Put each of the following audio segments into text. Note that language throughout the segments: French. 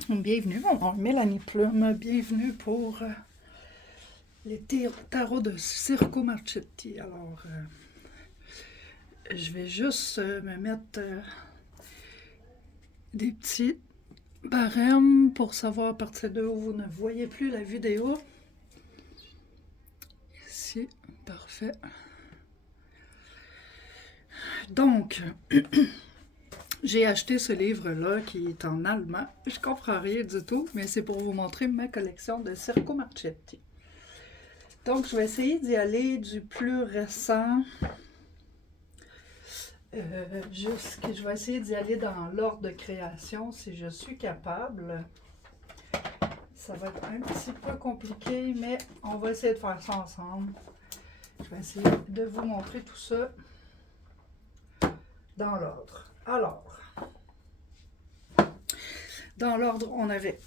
Bienvenue, Mélanie Plume, bienvenue pour les tarots de Circo Marchetti. Alors, je vais juste me mettre des petits barèmes pour savoir à partir de où vous ne voyez plus la vidéo. Ici, parfait. Donc, j'ai acheté ce livre-là qui est en allemand. Je comprends rien du tout, mais c'est pour vous montrer ma collection de Circo Marchetti. Donc, je vais essayer d'y aller du plus récent. Je vais essayer d'y aller dans l'ordre de création si je suis capable. Ça va être un petit peu compliqué, mais on va essayer de faire ça ensemble. Je vais essayer de vous montrer tout ça dans l'ordre. Alors, dans l'ordre, on avait...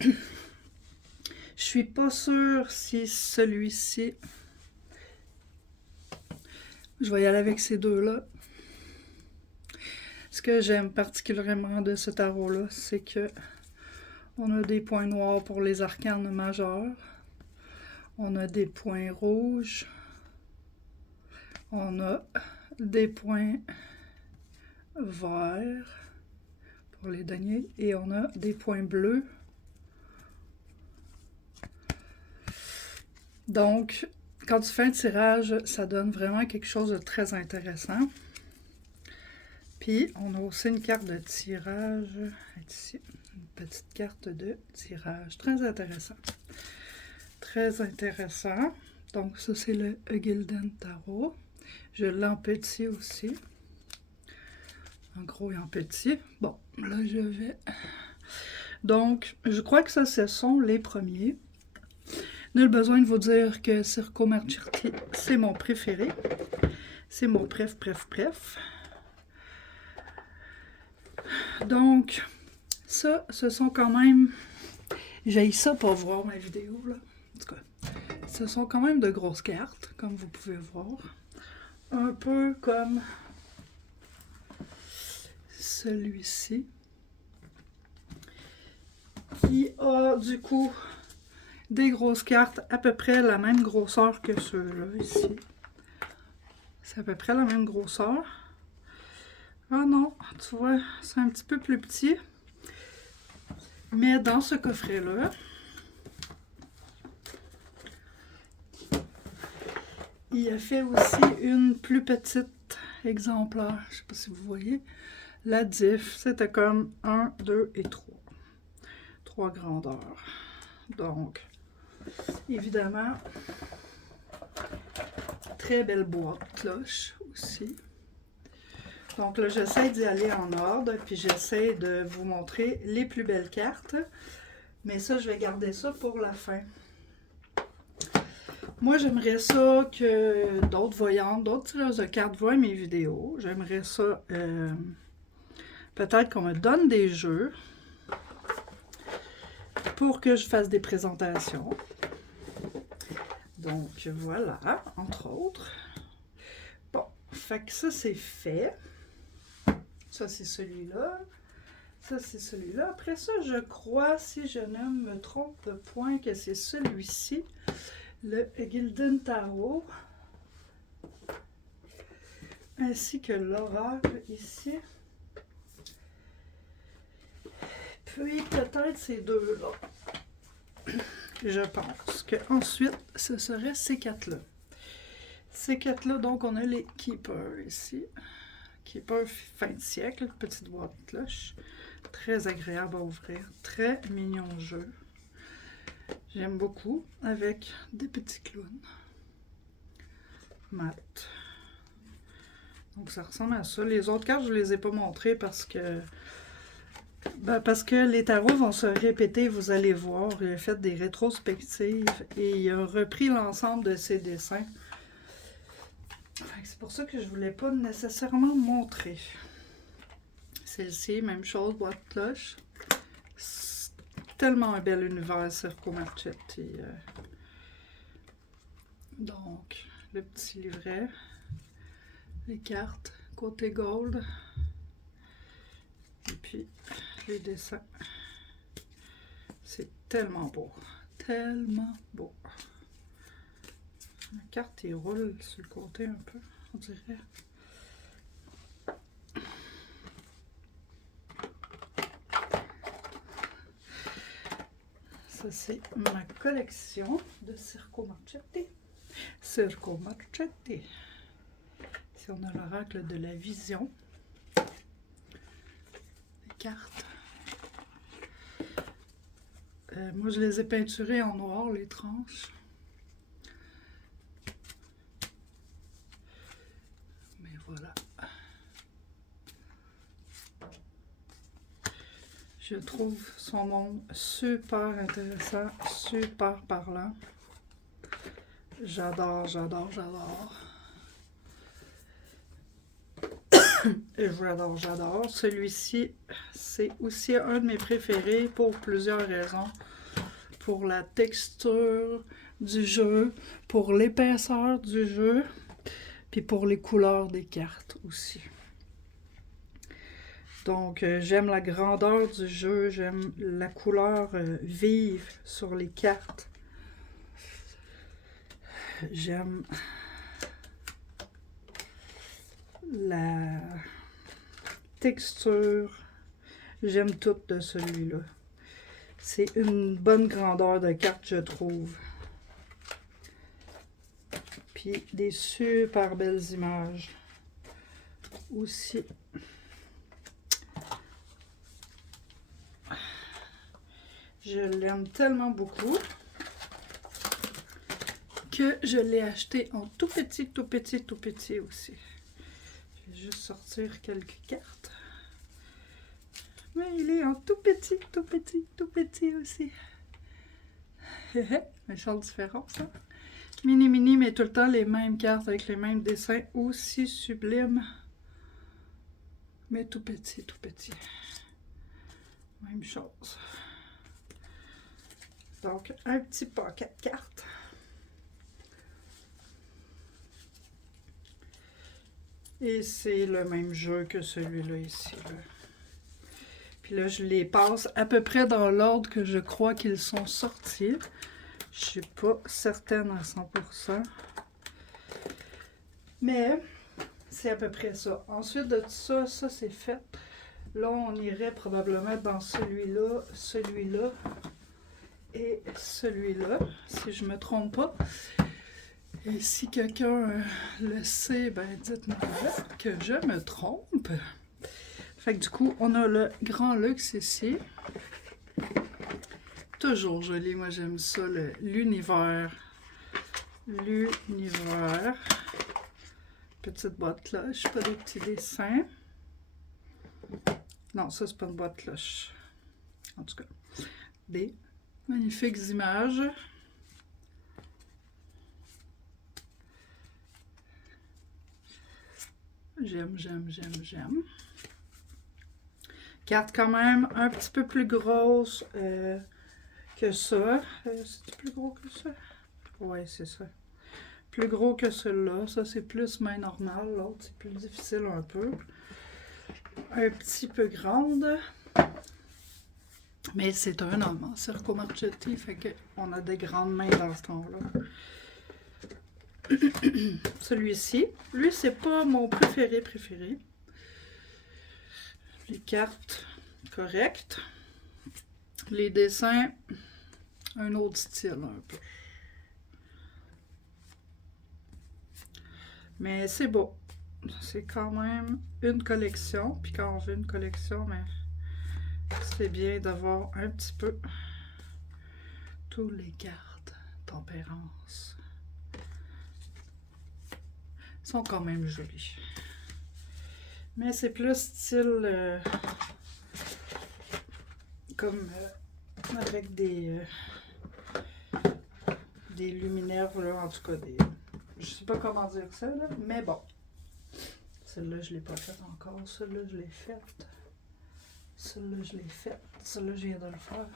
Je suis pas sûre si celui-ci... Je vais y aller avec ces deux-là. Ce que j'aime particulièrement de ce tarot-là, c'est que on a des points noirs pour les arcanes majeurs. On a des points rouges. On a des points verts pour les deniers. Et on a des points bleus. Donc, quand tu fais un tirage, ça donne vraiment quelque chose de très intéressant. Puis, on a aussi une carte de tirage. Ici, une petite carte de tirage. Très intéressant. Très intéressant. Donc, ça, c'est le Gilden Tarot. Je l'ai en petit aussi. En gros et en petit. Bon, là, je vais... Donc, je crois que ça, ce sont les premiers. Nul besoin de vous dire que Circo Marchetti, c'est mon préféré. C'est mon bref. Donc, ça, ce sont quand même... J'ai ça pour voir ma vidéo, là. En tout cas, ce sont quand même de grosses cartes, comme vous pouvez voir. Un peu comme celui-ci, qui a, du coup, des grosses cartes à peu près la même grosseur que ceux-là, ici. C'est à peu près la même grosseur. Ah non, tu vois, c'est un petit peu plus petit. Mais dans ce coffret-là, il a fait aussi une plus petite exemplaire. Je ne sais pas si vous voyez. La diff, c'était comme 1, 2 et 3. 3 grandeurs. Donc, évidemment, très belle boîte cloche aussi. Donc là, j'essaie d'y aller en ordre, puis j'essaie de vous montrer les plus belles cartes. Mais ça, je vais garder ça pour la fin. Moi, j'aimerais ça que d'autres voyantes, d'autres tireuses de cartes voient mes vidéos. J'aimerais ça, peut-être qu'on me donne des jeux pour que je fasse des présentations. Donc, voilà, entre autres. Bon, fait que ça, c'est fait. Ça, c'est celui-là. Ça, c'est celui-là. Après ça, je crois, si je ne me trompe point, que c'est celui-ci. Le Gilden Tarot. Ainsi que l'oracle ici. Puis peut-être ces deux-là. Je pense qu'ensuite, ce serait ces quatre-là. Ces quatre-là, donc on a les Keepers ici. Keeper fin de siècle, petite boîte de cloche. Très agréable à ouvrir. Très mignon jeu. J'aime beaucoup. Avec des petits clowns. Mat. Donc ça ressemble à ça. Les autres cartes, je ne les ai pas montrées parce que les tarots vont se répéter, vous allez voir. Il a fait des rétrospectives et il a repris l'ensemble de ses dessins. C'est pour ça que je ne voulais pas nécessairement montrer. Celle-ci, même chose, boîte cloche. C'est tellement un bel univers, Circo Marchetti. Donc, le petit livret. Les cartes, côté gold. Et puis, les dessins. C'est tellement beau. Tellement beau. La carte, il roule sur le côté un peu, on dirait. Ça, c'est ma collection de Circo Marchetti. Circo Marchetti. Ici, on a l'oracle de la vision. Les cartes. Moi, je les ai peinturées en noir, les tranches. Mais voilà. Je trouve son monde super intéressant, super parlant. J'adore, j'adore, j'adore. Et j'adore, j'adore. Celui-ci, c'est aussi un de mes préférés pour plusieurs raisons. Pour la texture du jeu, pour l'épaisseur du jeu, puis pour les couleurs des cartes aussi. Donc, j'aime la grandeur du jeu, j'aime la couleur vive sur les cartes. J'aime la texture. J'aime tout de celui-là. C'est une bonne grandeur de carte, je trouve. Puis des super belles images aussi. Je l'aime tellement beaucoup que je l'ai acheté en tout petit aussi. Je vais juste sortir quelques cartes. Mais il est en tout petit aussi. Méchante différence, hein? Mini, mais tout le temps les mêmes cartes avec les mêmes dessins aussi sublimes. Mais tout petit. Même chose. Donc, un petit paquet de cartes. Et c'est le même jeu que celui-là ici. Là. Puis là, je les passe à peu près dans l'ordre que je crois qu'ils sont sortis. Je suis pas certaine à 100%. Mais c'est à peu près ça. Ensuite de ça, ça c'est fait. Là, on irait probablement dans celui-là, celui-là et celui-là, si je me trompe pas. Et si quelqu'un le sait, ben dites-moi que je me trompe. Fait que du coup, on a le Grand Luxe ici. Toujours joli, moi j'aime ça, l'univers. L'univers. Petite boîte cloche, pas des petits dessins. Non, ça c'est pas une boîte cloche. En tout cas, des magnifiques images. J'aime. Carte quand même un petit peu plus grosse que ça. C'est plus gros que ça? Oui, c'est ça. Plus gros que celui-là. Ça, c'est plus main normale. L'autre, c'est plus difficile un peu. Un petit peu grande. Mais c'est un homme, Circo Marchetti, fait qu'on a des grandes mains dans ce temps-là. Celui-ci, lui, c'est pas mon préféré. Les cartes, correctes. Les dessins, un autre style un peu. Mais c'est beau. C'est quand même une collection. Puis quand on veut une collection, mais c'est bien d'avoir un petit peu tous les cartes tempérance. Sont quand même jolies. Mais c'est plus style comme avec des luminaires, là, en tout cas des... Je sais pas comment dire ça, là, mais bon. Celle-là, je l'ai pas faite encore. Celle-là, je l'ai faite. Celle-là, je l'ai faite. Celle-là, je viens de le faire.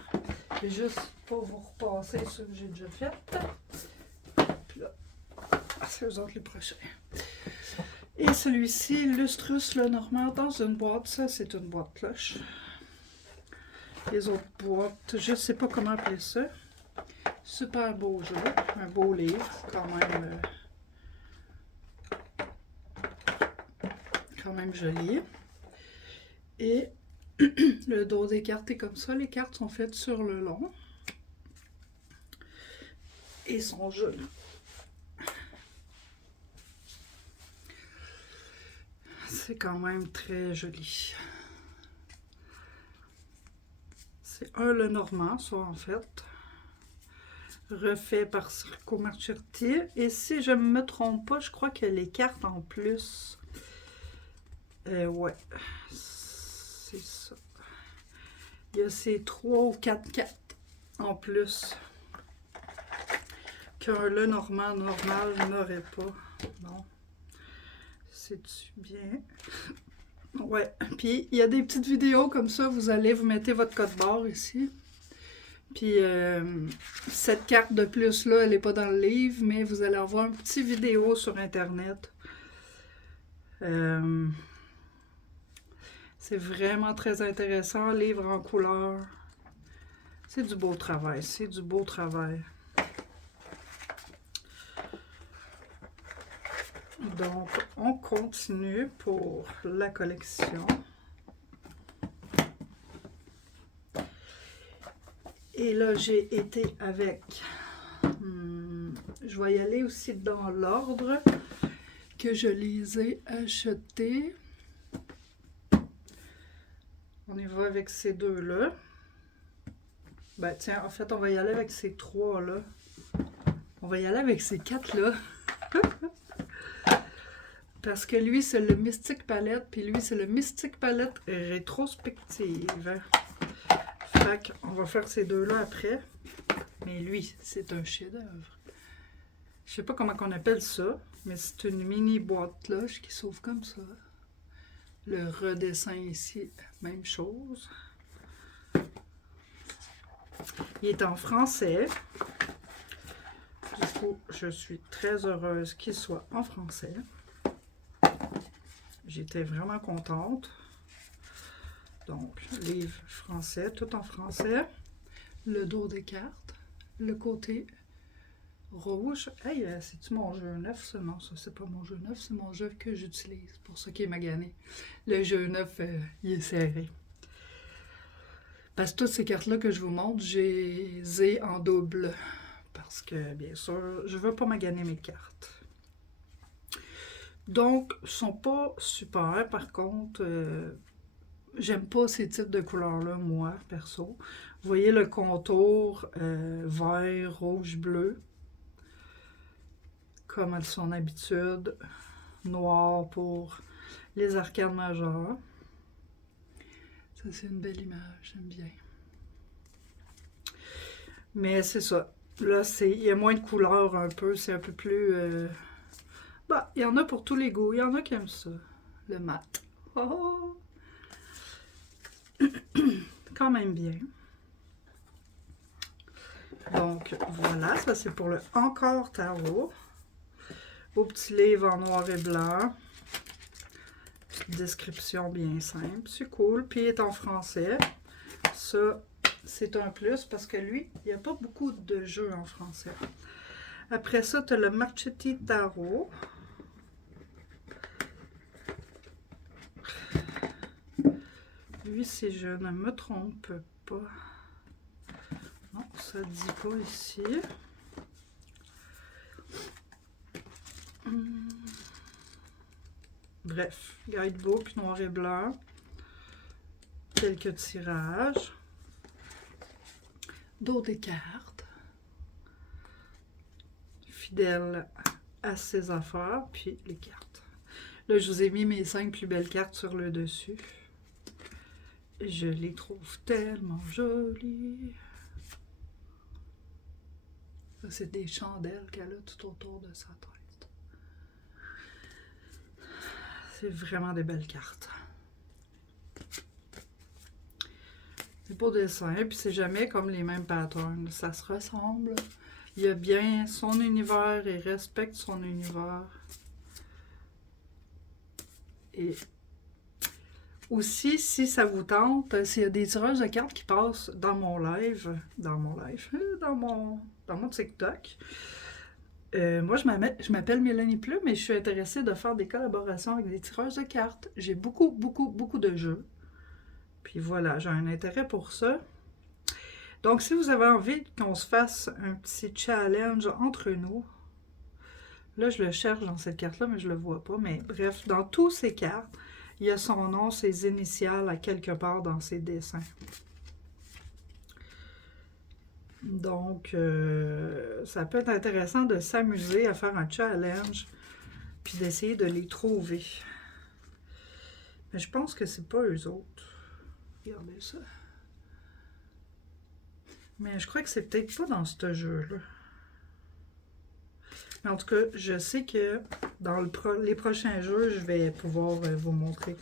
C'est juste pour vous repasser ce que j'ai déjà fait. Puis là, c'est eux autres les prochains. Et celui-ci, Lustrus Lenormand dans une boîte. Ça, c'est une boîte cloche. les autres boîtes. Je sais pas comment appeler ça. Super beau jeu, un beau livre, quand même joli. Et le dos des cartes est comme ça. Les cartes sont faites sur le long et sont jolies. C'est quand même très joli. C'est un Lenormand, ça en fait. Refait par Circo Marchetti. Et si je ne me trompe pas, je crois que les cartes en plus. Ouais, c'est ça. Il y a ces 3 ou 4 cartes en plus qu'un Lenormand normal n'aurait pas. Non. C'est-tu bien? Ouais. Puis, il y a des petites vidéos comme ça. Vous mettez votre code barre ici. Puis, cette carte de plus-là, elle n'est pas dans le livre, mais vous allez avoir une petite vidéo sur Internet. C'est vraiment très intéressant. Livre en couleur. C'est du beau travail. C'est du beau travail. Donc, on continue pour la collection. Et là, j'ai été avec... je vais y aller aussi dans l'ordre que je les ai achetés. On y va avec ces deux-là. Ben tiens, en fait, on va y aller avec ces trois-là. On va y aller avec ces quatre-là. Parce que lui, c'est le Mystic Palette, puis lui, c'est le Mystic Palette rétrospective. Fait qu'on va faire ces deux-là après. Mais lui, c'est un chef-d'œuvre. Je sais pas comment on appelle ça, mais c'est une mini boîte-loge qui s'ouvre comme ça. Le redessin ici, même chose. Il est en français. Du coup, je suis très heureuse qu'il soit en français. J'étais vraiment contente. Donc, livre français, tout en français. Le dos des cartes. Le côté rouge. Hey, c'est-tu mon jeu neuf, ça? Non, ça, c'est pas mon jeu neuf, c'est mon jeu que j'utilise. Pour ça qui est magané. Le jeu neuf, il est serré. Parce que toutes ces cartes-là que je vous montre, je les ai en double. Parce que, bien sûr, je veux pas maganer mes cartes. Donc, ils sont pas super. Par contre, j'aime pas ces types de couleurs-là, moi, perso. Vous voyez le contour vert, rouge, bleu. Comme à son habitude. Noir pour les arcades majeures. Ça, c'est une belle image, j'aime bien. Mais c'est ça. Là, il y a moins de couleurs un peu. C'est un peu plus... Bah, il y en a pour tous les goûts. Il y en a qui aiment ça. Le mat. Oh! Quand même bien. Donc, voilà. Ça, c'est pour le Encore Tarot. Beau petit livre en noir et blanc. Petite description bien simple. C'est cool. Puis, il est en français. Ça, c'est un plus parce que lui, il n'y a pas beaucoup de jeux en français. Après ça, tu as le Marchetti Tarot. Lui, si je ne me trompe pas. Non, ça ne dit pas ici. Bref, guidebook noir et blanc. Quelques tirages. Dos des cartes. Fidèle à ses affaires, puis les cartes. Là, je vous ai mis mes 5 plus belles cartes sur le dessus. Je les trouve tellement jolies. Ça, c'est des chandelles qu'elle a tout autour de sa tête. C'est vraiment des belles cartes. C'est beau dessin, puis c'est jamais comme les mêmes patterns. Ça se ressemble. Il a bien son univers et respecte son univers. Et Aussi, si ça vous tente, s'il y a des tireuses de cartes qui passent dans mon live, dans mon TikTok, moi, je m'appelle Mélanie Pleu, mais je suis intéressée de faire des collaborations avec des tireuses de cartes. J'ai beaucoup, beaucoup, beaucoup de jeux. Puis voilà, j'ai un intérêt pour ça. Donc, si vous avez envie qu'on se fasse un petit challenge entre nous, là, je le cherche dans cette carte-là, mais je le vois pas. Mais bref, dans toutes ces cartes, il y a son nom, ses initiales à quelque part dans ses dessins. Donc, ça peut être intéressant de s'amuser à faire un challenge, puis d'essayer de les trouver. Mais je pense que c'est pas eux autres. Regardez ça. Mais je crois que c'est peut-être pas dans ce jeu-là. Mais en tout cas, je sais que dans les prochains jeux, je vais pouvoir vous montrer.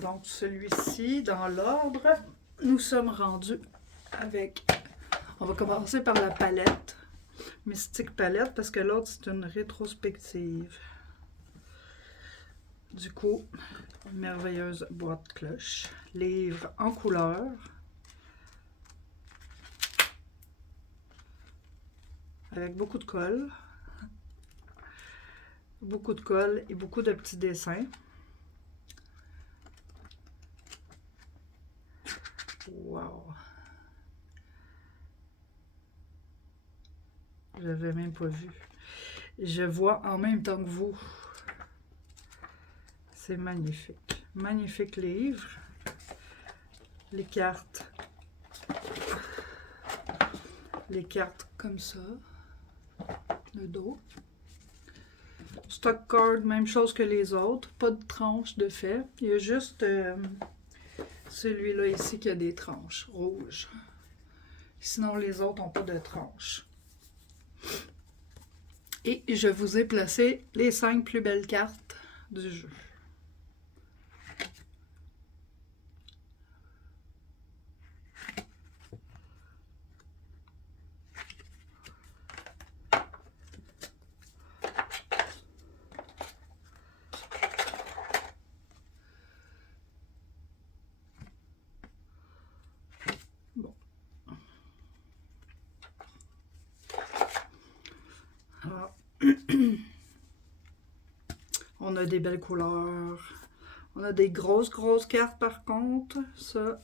Donc, celui-ci, dans l'ordre, nous sommes rendus avec... On va commencer par la palette. Mystique Palette, parce que l'autre, c'est une rétrospective. Du coup, une merveilleuse boîte cloche. Livre en couleur. Avec beaucoup de colle. Beaucoup de colle et beaucoup de petits dessins. Wow! Je l'avais même pas vu. Je vois en même temps que vous. C'est magnifique. Magnifique livre. Les cartes. Les cartes comme ça. Le dos. Stock card, même chose que les autres. Pas de tranches de fait. Il y a juste celui-là ici qui a des tranches rouges. Sinon, les autres n'ont pas de tranches. Et je vous ai placé les 5 plus belles cartes du jeu. Bon. Alors, on a des belles couleurs. On a des grosses cartes par contre. Ça,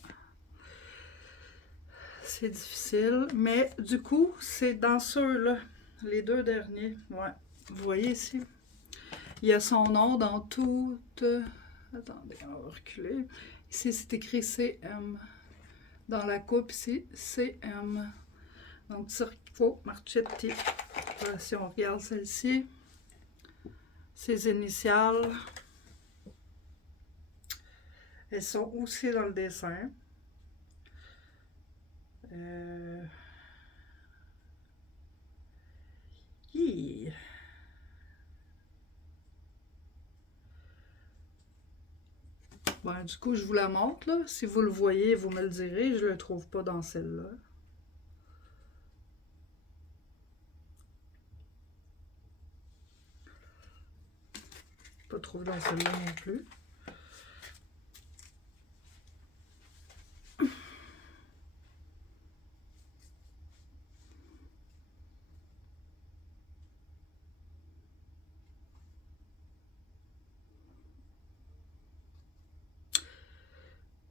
c'est difficile. Mais du coup, c'est dans ceux-là, les deux derniers. Ouais. Vous voyez ici, il y a son nom dans toutes... Attendez, on va reculer. Ici, c'est écrit CM. Dans la coupe, ici, CM. Donc, Circo Marchetti. Voilà, si on regarde celle-ci, ses initiales, elles sont aussi dans le dessin. Yeah. Bon, du coup, je vous la montre, là. Si vous le voyez, vous me le direz. Je ne le trouve pas dans celle-là. Pas trouvé dans celle-là non plus.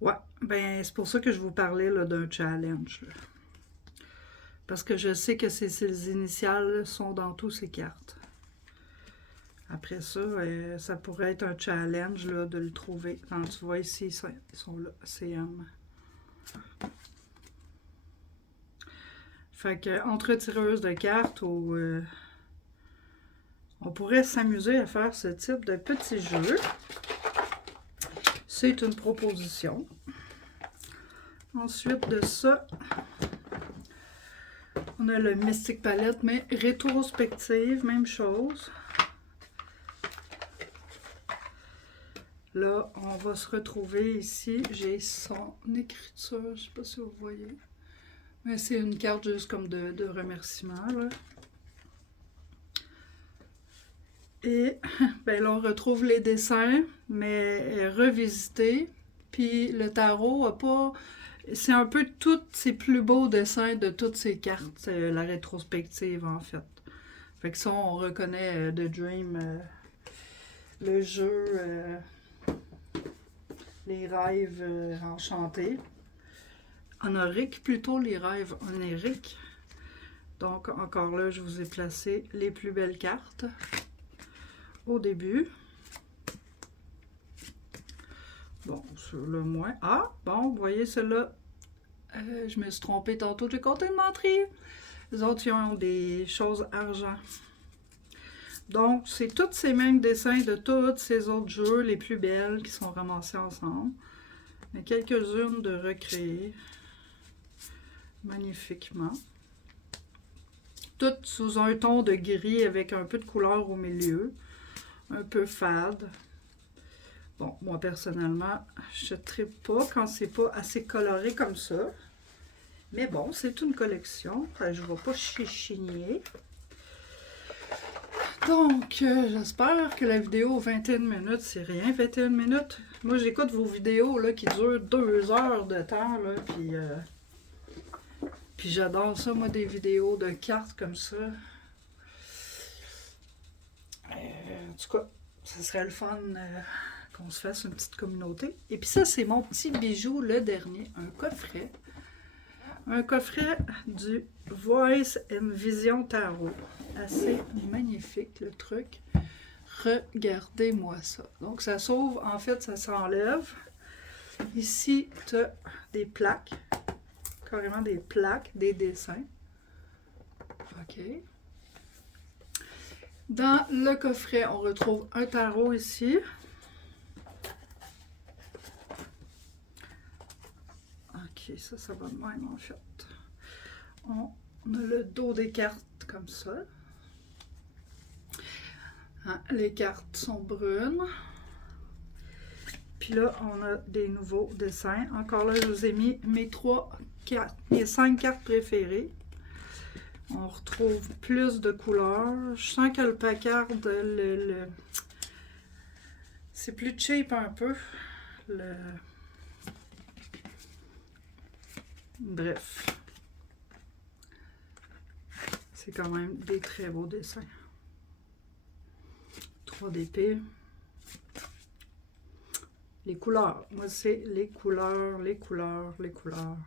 Ouais, ben c'est pour ça que je vous parlais d'un challenge. Là. Parce que je sais que ces initiales sont dans toutes ces cartes. Après ça, ça pourrait être un challenge là, de le trouver. Quand tu vois ici, ils sont là, CM. Fait que entre tireuses de cartes, on pourrait s'amuser à faire ce type de petit jeu. C'est une proposition. Ensuite de ça, on a le Mystique Palette, mais rétrospective, même chose. Là, on va se retrouver ici. J'ai son écriture, je ne sais pas si vous voyez. Mais c'est une carte juste comme de remerciement, là. Et ben là, on retrouve les dessins, mais revisités. Puis le tarot a pas... C'est un peu tous ces plus beaux dessins de toutes ces cartes, la rétrospective en fait. Fait que ça, on reconnaît The Dream, le jeu, les rêves enchantés. Oniriques, plutôt les rêves oniriques. Donc encore là, je vous ai placé les plus belles cartes au début. Bon, sur le moins. Ah, bon, vous voyez celle-là. Je me suis trompée tantôt, j'ai compté de mentir. Les autres, ils ont des choses argent. Donc, c'est tous ces mêmes dessins de tous ces autres jeux, les plus belles, qui sont ramassés ensemble. Mais quelques-unes de recréer magnifiquement. Toutes sous un ton de gris avec un peu de couleur au milieu. Un peu fade. Bon, moi personnellement, je ne tripe pas quand c'est pas assez coloré comme ça. Mais bon, c'est une collection. Enfin, je ne vais pas chichigner. Donc, j'espère que la vidéo 21 minutes, c'est rien, 21 minutes. Moi, j'écoute vos vidéos là, qui durent 2 heures de temps. Là, puis j'adore ça, moi, des vidéos de cartes comme ça. En tout cas, ça serait le fun qu'on se fasse une petite communauté. Et puis ça, c'est mon petit bijou, le dernier, un coffret. Un coffret du Voice and Vision Tarot. Assez magnifique, le truc. Regardez-moi ça. Donc, ça s'ouvre, en fait, ça s'enlève. Ici, tu as des plaques. Carrément des plaques, des dessins. OK. Dans le coffret, on retrouve un tarot ici. Ok, ça va de même en fait. On a le dos des cartes comme ça. Hein, les cartes sont brunes. Puis là, on a des nouveaux dessins. Encore là, je vous ai mis mes 5 cartes préférées. On retrouve plus de couleurs. Je sens que le placard, c'est plus cheap un peu. Bref. C'est quand même des très beaux dessins. 3 d'épée. Les couleurs. Moi, c'est les couleurs, les couleurs, les couleurs.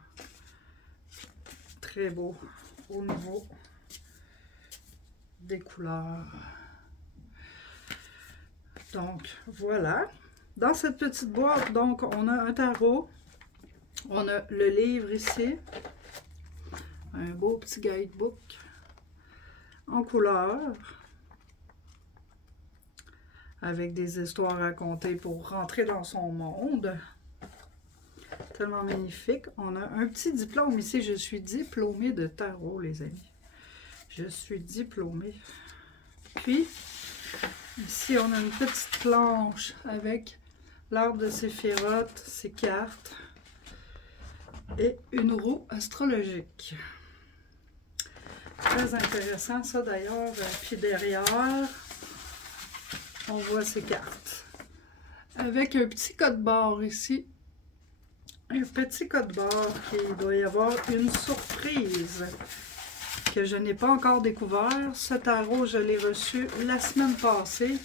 Très beau au niveau des couleurs. Donc, voilà. Dans cette petite boîte, donc, on a un tarot. On a le livre ici. Un beau petit guidebook en couleur. Avec des histoires racontées pour rentrer dans son monde. Tellement magnifique. On a un petit diplôme ici. Je suis diplômée de tarot, les amis. Je suis diplômée. Puis, ici, on a une petite planche avec l'arbre de Séphiroth, ses cartes et une roue astrologique. Très intéressant, ça d'ailleurs. Puis derrière, on voit ces cartes. Avec un petit code-barre ici. Un petit code-barre qui doit y avoir une surprise que je n'ai pas encore découvert. Ce tarot, je l'ai reçu la semaine passée.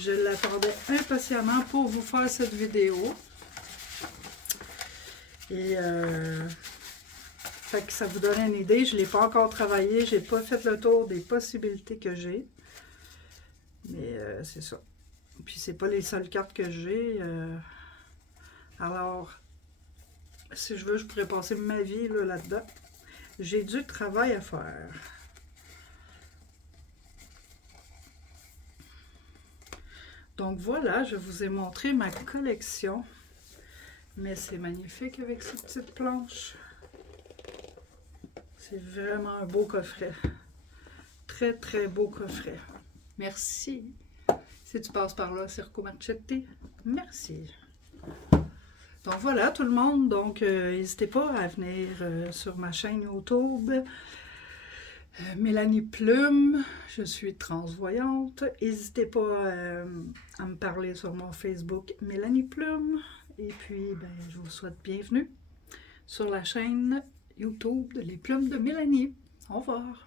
Je l'attendais impatiemment pour vous faire cette vidéo. Et fait que ça vous donne une idée. Je ne l'ai pas encore travaillé. Je n'ai pas fait le tour des possibilités que j'ai. Mais c'est ça. Puis c'est pas les seules cartes que j'ai. Alors, si je veux, je pourrais passer ma vie là-dedans. J'ai du travail à faire. Donc voilà, je vous ai montré ma collection. Mais c'est magnifique avec ces petites planches. C'est vraiment un beau coffret. Très, très beau coffret. Merci. Si tu passes par là, Circo Marchetti, merci. Donc voilà tout le monde. Donc n'hésitez pas à venir sur ma chaîne YouTube. Mélanie Plume, je suis transvoyante. N'hésitez pas à me parler sur mon Facebook Mélanie Plume. Et puis, ben, je vous souhaite bienvenue sur la chaîne YouTube de Les Plumes de Mélanie. Au revoir.